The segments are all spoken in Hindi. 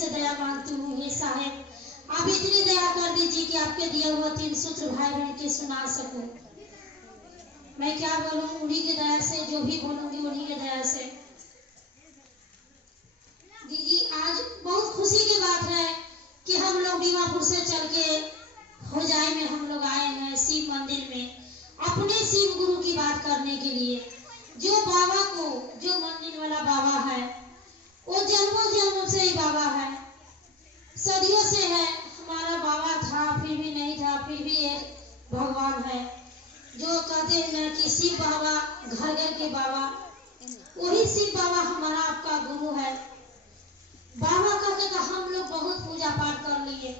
से दया मांगती हूँ। हे साहेब, आप इतनी दया कर दीजिए कि आपके दिए हुए 3 सूत्र भाई बहन के सुना सकूं। मैं क्या बोलूं, उन्हीं की दया से, जो भी बोलूंगी उन्हीं की दया से। दीदी, आज बहुत खुशी की बात है कि हम लोग दीमापुर से चल के होजाई में हम लोग आए हैं शिव मंदिर में, अपने शिव गुरु की बात करने के लिए। जो बाबा को, जो मंदिर वाला बाबा है, वो जन्मों जन्मों से ही बाबा है, सदियों से है। हमारा बाबा था, फिर भी नहीं था, फिर भी एक भगवान है। जो कहते हैं कि शिव बाबा घर घर के बाबा, वही शिव बाबा हमारा आपका गुरु है। बाबा कहते तो हम लोग बहुत पूजा पाठ कर लिए,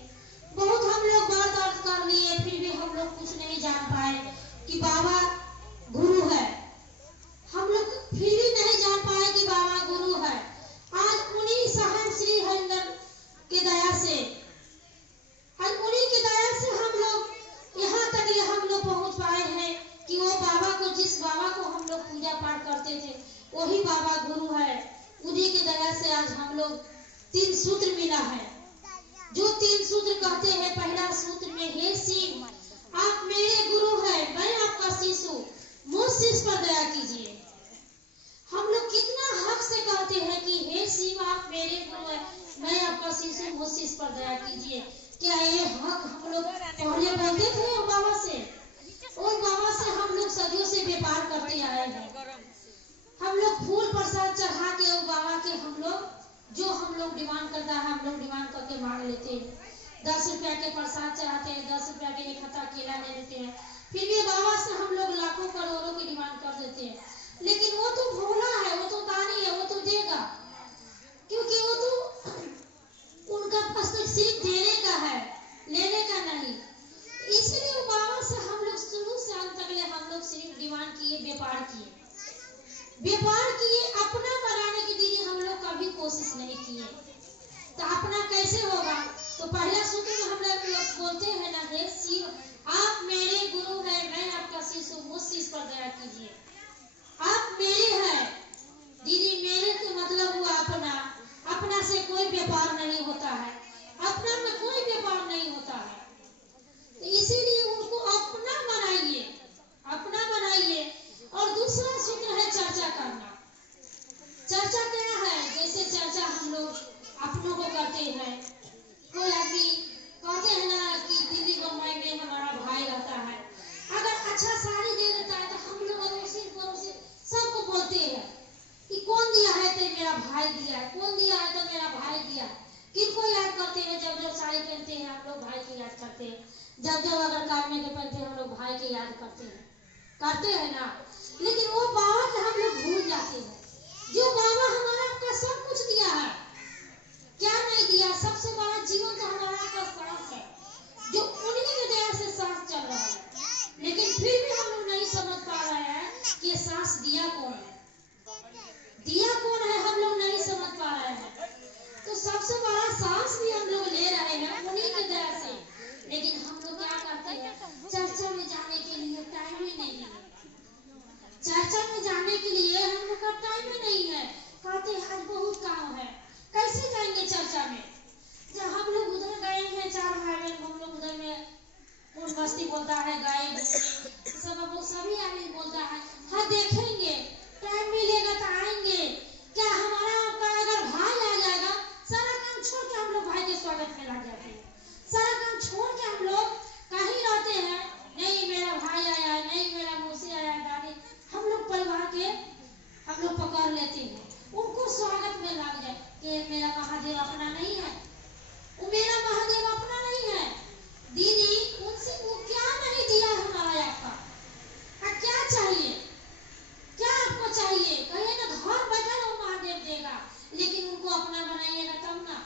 बहुत हम लोग व्रत अर्थ कर लिए, फिर भी हम लोग कुछ नहीं जान पाए कि बाबा गुरु है। हम लोग फिर भी नहीं जान पाए कि बाबा गुरु है। आज उन्हीं साहब श्री हरिंदर के दया से, और उन्हीं की दया से हम लोग यहाँ तक ये हम लोग पहुँच पाए हैं कि वो बाबा को, जिस बाबा को हम लोग पूजा पाठ करते थे, वही बाबा गुरु है। उन्हीं की दया से आज हम लोग 3 सूत्र मिला है। जो 3 सूत्र कहते हैं, पहला सूत्र में, हे शिव, आप मेरे गुरु हैं, मैं आपका शिशु, मुझ शिष्य पर दया कीजिए। हम लोग कितना हक से कहते हैं कि हे शिव, आप मेरे गुरु हैं, मैं आपका शिशु, मुझ शिष्य पर दया कीजिए। क्या ये हक हम लोग पहले बोलते थे उस बाबा से? उस बाबा से हम लोग सदियों से व्यापार करते आए हैं। हम लोग फूल प्रसाद चढ़ा के उस बाबा के हम लोग, जो हम लोग डिमांड करता है, हम लोग डिमांड करके मांग लेते हैं। 10 रुपया के प्रसाद चढ़ाते हैं, 10 रुपया के 1 हत्था केला ले लेते हैं, फिर भी बाबा से हम लोग लाखों करोड़ों की डिमांड कर देते हैं। लेकिन वो तो भोला है, वो तो दानी है, वो तो देगा, क्योंकि वो तो उनका पास तो सिर्फ देने का है, लेने का नहीं। इसलिए वो बाबा से हम लोग शुरू से अंत तक ले हम लोग सिर्फ डिमांड किए, व्यापार किए, अपना बनाने की दीदी हम लोग कभी कोशिश नहीं किए। तो अपना कैसे होगा? तो पहला सूत्र में हम लोग बोलते हैं ना, हे शिव, आप मेरे गुरु हैं, मैं आपका शिशु, मुझ शिष्य पर दया कीजिए। आप मेरे हैं दीदी, मेरे के मतलब हुआ अपना। अपना से कोई व्यापार नहीं होता है, अपना में कोई व्यापार नहीं होता है। तो इसीलिए उनको अपना बनाइए, अपना बनाइए। और दूसरा सूत्र है चर्चा करना। चर्चा क्या है? जैसे चर्चा हम लोग अपनों को करते हैं। कोई आदमी कहते हैं ना कि दिल्ली बम्बई में हमारा भाई रहता है, अगर अच्छा साड़ी दे देता है तो हम लोग अड़ोसी पड़ोसी सबको बोलते हैं कि कौन दिया है? तो मेरा भाई दिया है। कौन दिया है? तो मेरा भाई दिया है। किनको याद करते हैं? जब जब साड़ी पहनते हैं हम लोग भाई की याद करते हैं। जब जब अगर काटने के पहनते हैं हम लोग भाई की याद करते हैं ना। लेकिन वो बाबा के हम लोग भूल जाते हैं। जो बाबा हमारा आपका सब कुछ दिया है, क्या नहीं दिया? सबसे बड़ा जीवन तो हमारा आपका सांस है, जो उन्हीं की दया से सांस चल रहा है। लेकिन फिर भी हम लोग नहीं समझ पा रहे हैं कि ये सांस दिया कौन है, दिया कौन है, हम लोग नहीं समझ पा रहे हैं। तो सबसे बड़ा सांस भी हम लोग ले रहे हैं उन्हीं की दया से। लेकिन हम लोग क्या करते हैं? चर्चा में जाने के लिए टाइम ही नहीं है। चर्चा में जाने के लिए हम लोग का टाइम ही नहीं है। कहते हैं आज बहुत काम है, कैसे जाएंगे चर्चा में? जब हम लोग उधर गए हैं 4 भाई बहन, हम लोग उधर में पूर्ण मस्ती बोलता है, गाइड सब सभी आदमी बोलता है, हाँ देखेंगे, टाइम मिलेगा तो आएंगे। क्या हमारा आपका अगर भाई आ जाएगा, सारा काम छोड़ के हम लोग भाई के स्वागत में लग जाते हैं। सारा काम छोड़ के हम लोग कहीं रहते हैं, नहीं मेरा भाई आया, नहीं मेरा मौसी आया, दादी, हम लोग परिवार के हम लोग पकड़ लेते हैं, उनको स्वागत में लग जाए कि मेरा महादेव अपना नहीं है, वो मेरा महादेव अपना नहीं है। दीदी, उनसे वो क्या नहीं दिया हमारा आपका? क्या चाहिए? क्या आपको चाहिए? कहिए ना, घर बैठा रहो महादेव देगा, लेकिन उनको अपना बनाइएगा तब ना।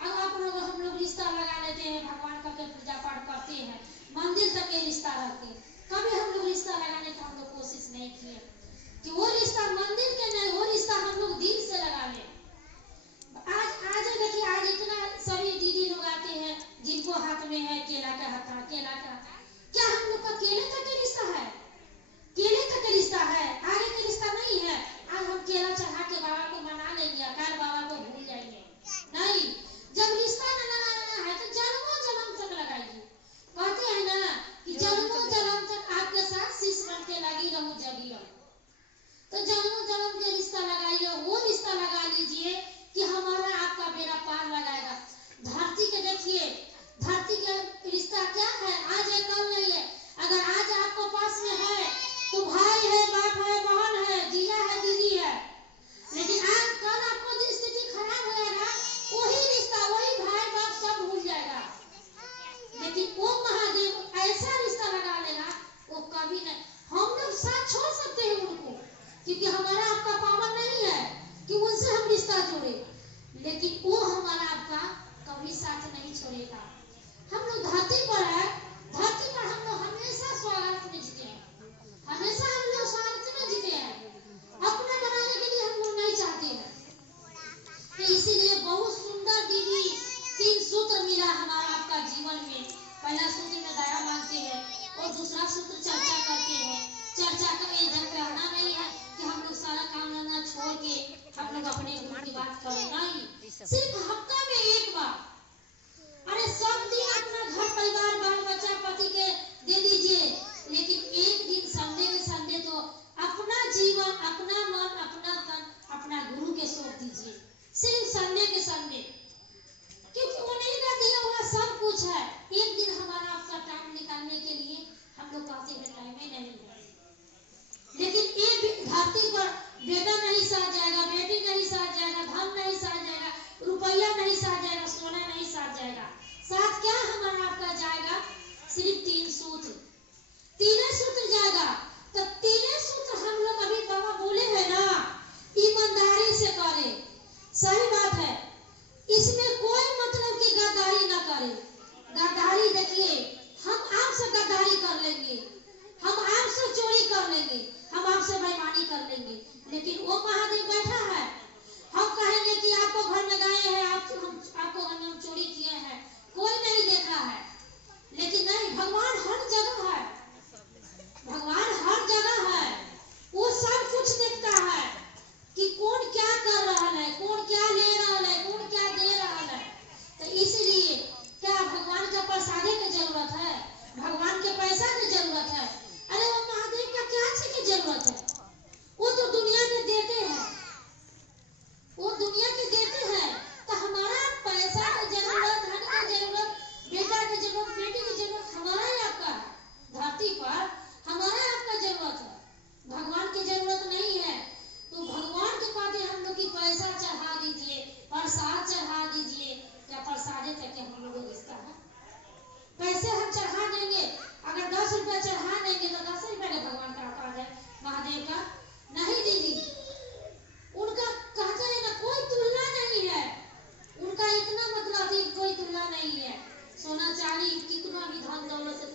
अब आप लोग हम लोग रिश्ता लगा लेते हैं, भगवान का पूजा पाठ करते हैं, मंदिर तक के रिश्ता रखते, कभी हम लोग रिश्ता लगाने का हम लोग कोशिश नहीं किए कि वो रिश्ता मंदिर के नहीं, वो रिश्ता हम लोग दिल से लगा ले। आज देखिए, आज इतना सभी दीदी लोग आते हैं जिनको हाथ में है केला का हत्था, केला का, क्या हम लोग का केले तक के रिश्ता है? केले तक के रिश्ता है, आगे के रिश्ता नहीं है। आज हम केला चढ़ा के बाबा को मना लेंगे, कल बाबा को भूल जाएंगे? नहीं। करेगा। हम लोग धरती पर है, धरती पर हम लोग हमेशा स्वार्थ में जीते हैं, हमेशा हम लोग स्वार्थ में जीते हैं, अपना बनाने के लिए हम लोग नहीं चाहते हैं। तो इसीलिए बहुत सुंदर दीदी 3 सूत्र मिला हमारा आपका जीवन में। पहला सूत्र में दया मांगते हैं और दूसरा सूत्र चर्चा करते हैं। चर्चा का ये कहना नहीं है कि हम लोग सारा काम धंधा छोड़ के हम लोग अपने गुरु की बात करें, नहीं, सिर्फ हफ्ता में एक बार। अरे सब दिन अपना घर परिवार बाल बच्चा पति के दे दीजिए, लेकिन एक दिन संडे के संडे तो अपना जीवन, अपना मन, अपना तन अपना गुरु के सौंप दीजिए, सिर्फ संडे के संडे, क्योंकि उन्हीं का दिया हुआ सब कुछ है। एक दिन हमारा आपका टाइम निकालने के लिए हम लोग कहते हैं टाइम ही नहीं है, लेकिन ये धरती पर बेटा नहीं साथ जाएगा, बेटी नहीं साथ जाएगा, धन नहीं साथ जाएगा, रुपया नहीं साथ जाएगा, सोना नहीं साथ जाएगा। साथ क्या हमारा आपका जाएगा? सिर्फ 3 सूत्र, 3 सूत्र जाएगा। तो 3 सूत्र हम लोग अभी बाबा बोले हैं ना, ईमानदारी से करें, सही बात है। इसमें कोई मतलब की गद्दारी ना करें। गद्दारी देखिए, हम आपसे गद्दारी कर लेंगे, हम आपसे चोरी कर लेंगे, हम आपसे बेईमानी कर लेंगे, लेकिन वो महादेव बैठा है, हम कहेंगे कि आपको घर में गए हैं, आपको घर में हम चोरी किए हैं, कोई नहीं देखा है, लेकिन नहीं, भगवान हर जगह है, भगवान हर जगह है, वो सब कुछ देखता है कि कौन क्या कर रहा है, कौन क्या ले रहा है, कौन क्या दे रहा है। तो इसलिए क्या भगवान का प्रसादे की जरूरत है, भगवान के पैसा की जरूरत है? अरे वो महादेव का क्या चीज की जरूरत है? वो तो दुनिया के देते हैं, वो दुनिया के देते हैं। तो हमारा पैसा की जरूरत, धन की जरूरत, बेटा की जरूरत, बेटी की जरूरत हमारा ही आपका है। धरती पर हमारा आपका जरूरत है, भगवान की जरूरत नहीं है। तो भगवान के कहते हम लोग की पैसा चढ़ा दीजिए, प्रसाद चढ़ा दीजिए, क्या प्रसादे तक के हम लोगों को रिश्ता है? पैसे हम चढ़ा देंगे, अगर 10 रुपया चढ़ा देंगे तो 10 रुपया का भगवान का आकार है, महादेव का नहीं दीदी, उनका कहते हैं ना कोई तुलना नहीं है, उनका इतना मतलब ही कोई तुलना नहीं है। सोना चांदी कितना भी धन दौलत से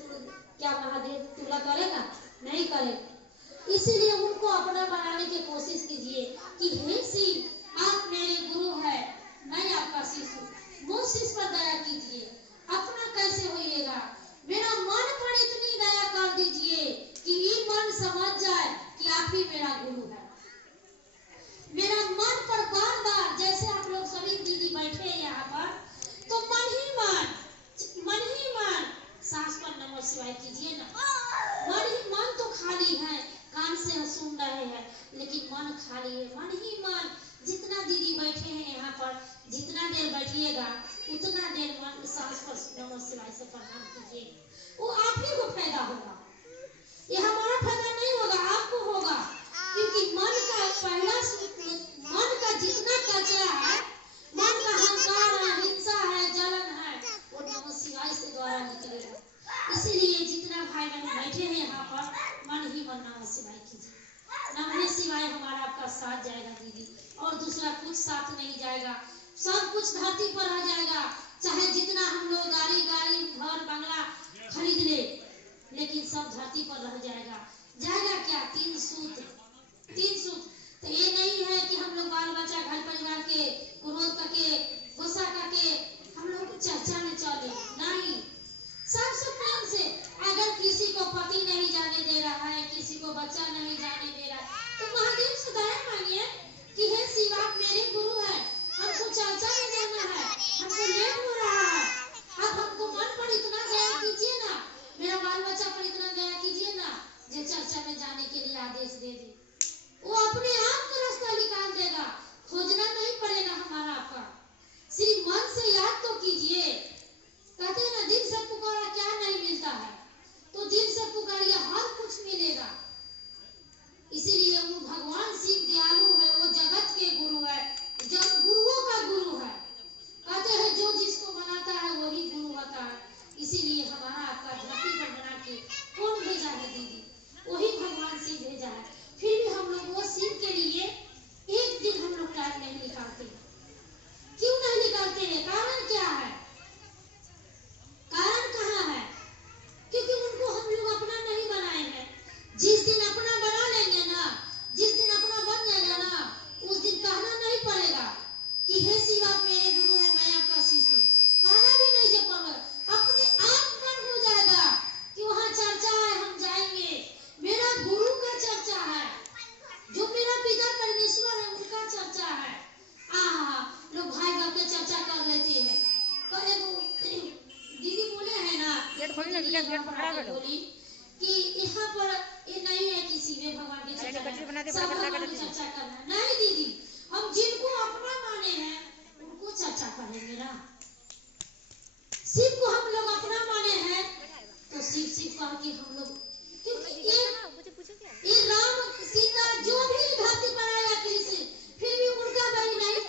क्या महादेव तुलना करेगा? नहीं करेगा। इसीलिए उनको अपना बनाने की कोशिश कीजिए कि हे शिव, आप मेरे गुरु है, मैं आपका शिष्य हूँ, मुझ शिष्य पर दया कीजिए। अपना कैसे होइएगा? मेरा मन पर इतनी दया कर दीजिए कि ये मन समझ जाए कि आप ही मेरा गुरु है। मेरा मन पर बार बार, जैसे आप लोग सभी दीदी बैठे हैं यहाँ पर, तो मन ही मन सांस पर नमः शिवाय कीजिए ना। मन तो खाली है, कान से हम सुन रहे हैं, लेकिन मन खाली है, मन ही मन। जितना दीदी बैठे हैं यहाँ पर, जितना देर बैठिएगा उतना देर मन सांस पर नमः शिवाय से प्रणाम कीजिए, वो आप ही को फायदा होगा, ये हमारा फायदा नहीं होगा, आपको होगा। क्योंकि मन का पहला मन का जितना कचरा है, मन का अहंकार है, हिंसा है, जलन है, वो नमः शिवाय से द्वारा निकलेगा। इसीलिए जितना भाई बहन बैठे हैं यहाँ पर, मन ही मन नमः शिवाय कीजिए। नमः शिवाय हमारा आपका साथ जाएगा दीदी, और दूसरा कुछ साथ नहीं जाएगा। सब कुछ धरती पर आ जाएगा, चाहे जितना हम लोग गाड़ी घर बंगला खरीद ले, लेकिन सब धरती पर रह जाएगा। जाएगा क्या? 3 सूत्र। तो ये नहीं है कि हम लोग बाल बच्चा घर परिवार के क्रोध करके, गुस्सा करके हम लोग चर्चा में चले, नहीं। सबसे प्रेम से, अगर किसी को पति नहीं जाने दे रहा है, किसी को बच्चा नहीं जाने दे रहा है, तो महादेव से दया मांगिए कि हे शिव, आप मेरे गुरु है, हमको चर्चा में जाना है, हमको लेट हो रहा है, आप हमको मन पर इतना दया कीजिए ना, मेरा बाल बच्चा पर इतना दया कीजिए ना, जो चर्चा में जाने के लिए आदेश दे दे। वो अपने आप का रास्ता निकाल देगा, खोजना नहीं पड़ेगा हमारा आपका। सिर्फ मन बोली कि यहाँ पर ये नहीं है कि शिव भगवान की चर्चा करना। नहीं दीदी, हम जिनको अपना माने हैं उनको चर्चा करेंगे ना। शिव को हम लोग अपना माने हैं तो शिव शिव कह के हम लोग, क्योंकि ये राम सीता जो भी धरती पर आया कृष्ण, फिर भी उनका भाई नहीं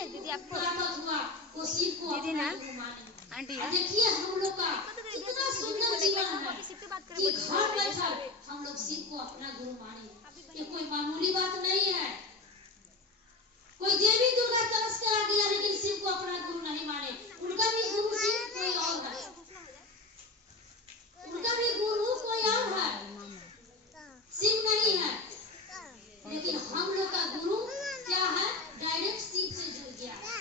प्राप्त हुआ, वो शिव को अपना गुरु माने। देखिए हम लोग का इतना सुंदर जीवन है कि घर बैठा हम लोग शिव को अपना गुरु माने। ये कोई मामूली बात नहीं है। कोई देवी दुर्गा तरस कर आ गया लेकिन शिव को अपना गुरु नहीं माने। उनका भी गुरु शिव कोई और है, उनका भी गुरु कोई और है, शिव नहीं है। लेकिन हम लोग का गुरु क्या है? डायरेक्ट शिव से जुड़ गया है,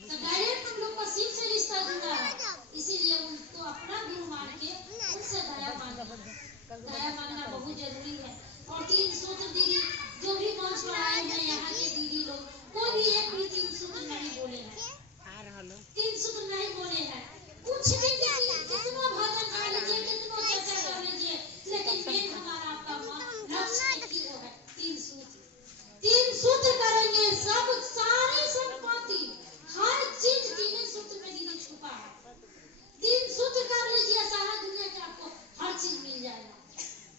तो डायरेक्ट हम लोग का शिव से रिश्ता जुड़ा है। इसीलिए उनको अपना गुरु मान के उनसे दया मांगना बहुत जरूरी है। और 3 सूत्र दीदी जो भी मंच पर आए हैं यहाँ के दीदी लोग, कोई भी एक भी 3 सूत्र नहीं बोले हैं, 3 सूत्र नहीं बोले हैं। कुछ भी कितना भजन गा लीजिए, कितना चर्चा कर लीजिए, लेकिन मेन हमारा आपका लक्ष्य एक ही है, 3 सूत्र। 3 सूत्र करेंगे, सब सारी संपत्ति हर चीज 3 सूत्र में दीदी छुपा है। 3 सूत्र कर लीजिए, सारा दुनिया के आपको हर चीज मिल जाएगा।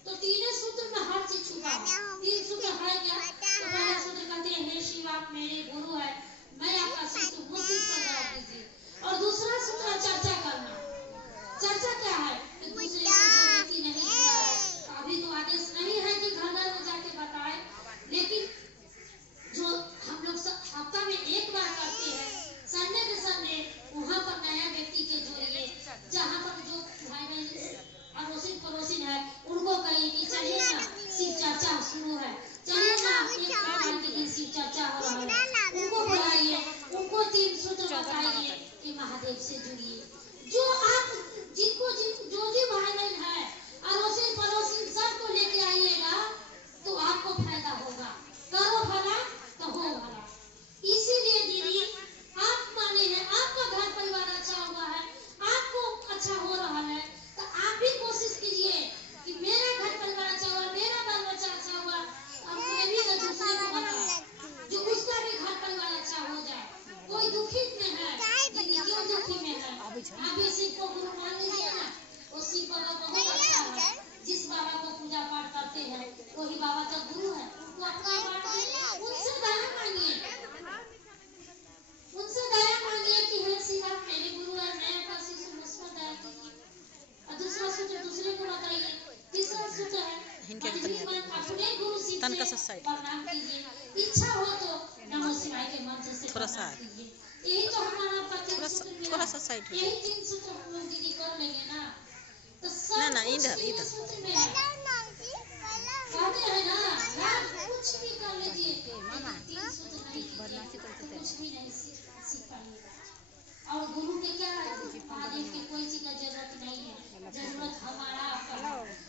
तो 3 सूत्र में हर चीज छुपा है। 3 सूत्र है क्या? तो पहला सूत्र कहते हैं हे शिव आप मेरे गुरु है, मैं आपका शिष्य हूँ, शिव पर दया कीजिए। और दूसरा सूत्र है चर्चा करना। चर्चा क्या है? एक दूसरे को जो व्यक्ति नहीं जुड़ा है, अभी तो आदेश नहीं है कि घर घर में जाके बताए, लेकिन जो हम लोग हफ्ता में एक बार करते हैं, संडे के संडे वहाँ पर नया व्यक्ति के जोड़िए। जहाँ पर जो भाई बहन अड़ोसिन पड़ोसिन है उनको कहिए कि चलिए ना शिव चर्चा शुरू है, चलिए ना एक बार के दिन शिव चर्चा हो रहा है, उनको बुलाइए, उनको 3 सूत्र बताइए कि महादेव से जुड़िए। जो आप जिनको जो भी भाई बहन है अड़ोसिन पड़ोसिन सबको लेके आइएगा तो आपको फायदा होगा। करो भला तो हो भला। इसीलिए दीदी आप माने हैं, आपका घर परिवार अच्छा हुआ है, आपको अच्छा हो रहा है, तो आप भी कोशिश कीजिए कि मेरा घर परिवार अच्छा हुआ, मेरा बाल बच्चा अच्छा हुआ, अब मैं भी तो दूसरे को बताऊं जो उसका भी घर परिवार अच्छा हो जाए। कोई दुखी में है दीदी, क्यों दुखी में है? आप भी शिव को गुरु मान लीजिए ना, वो शिव बाबा बहुत अच्छा है। जिस बाबा को पूजा पाठ करते हैं वही बाबा तो गुरु है, उनको अपना बात उनसे दया मांगिए, उनसे दया मांगिए कि हे शिव आप मेरे गुरु है, मैं आपका शिष्य हूँ, मुझ पर दया कीजिए। और दूसरा सूत्र दूसरे को बताइए। तीसरा सूत्र है अपने गुरु शिव से प्रणाम कीजिए, इच्छा हो तो नमो शिवाय के मंत्र से प्रणाम कीजिए। यही तो हमारा आपका थोड़ा सा साइड, यही 3 सूत्र हम लोग दीदी कर लेंगे ना, तो सब ना इधर सूत्र में है, कहते हैं ना कुछ भी कर लीजिए, 3 सूत्र नहीं कुछ भी नहीं सीख पाइएगा। और गुरु के क्या है? महादेव की कोई चीज का जरूरत नहीं है, जरूरत हमारा आपका।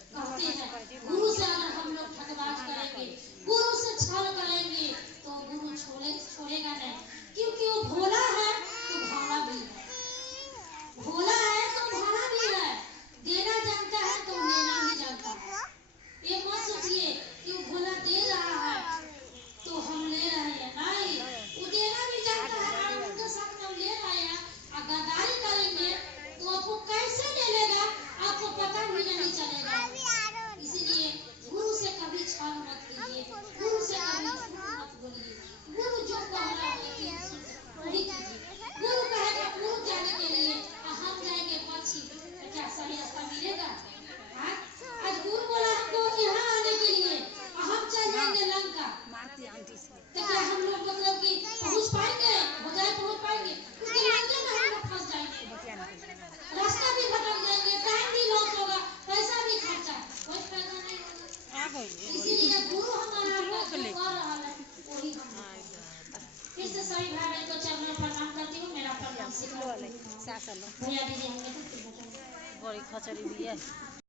कहते हैं गुरु से अगर हम लोग ठगबाज करेंगे, गुरु से छल करेंगे तो गुरु छोड़ेगा नहीं, क्योंकि वो भोला है तो भाला भी है, भोला है तो भाला भी है, देना जानता है तो लेना भी जानता है। ये मत सोचिए कि वो भोला दे रहा है तो हम ले रहे हैं, नहीं, वो देना भी जानता है। और उनके साथ हम ले रहे हैं, गद्दारी करेंगे तो आपको कैसे ले लेगा आपको पता भी नहीं चलेगा। इसीलिए गुरु से कभी छल मत कीजिए, गुरु से कभी झूठ मत बोलिए। गुरु जो कह रहा है वही कीजिए। गुरु कहेगा पूर्व जाने के लिए हम जाएंगे पश्चिम, तो क्या सही रास्ता मिलेगा? आज गुरु बोला हमको यहाँ आने के लिए, हम चल जाएंगे लंका, तो क्या हम लोग मतलब कि पहुँच पाएंगे? बजाय पहुँच पाएंगे, क्योंकि लंका में हम लोग फंस जाएंगे, रास्ता भी भटक जाएंगे, टाइम भी लॉस होगा, पैसा भी खर्चा, कोई फायदा नहीं होगा। इसीलिए गुरु हमारा जो कर रहा है वही हम। फिर से सभी भाई बहन को चरणों में प्रणाम करती हूँ। मेरा प्रणाम भैया दीदी हमें बड़ी खचड़ी भी है।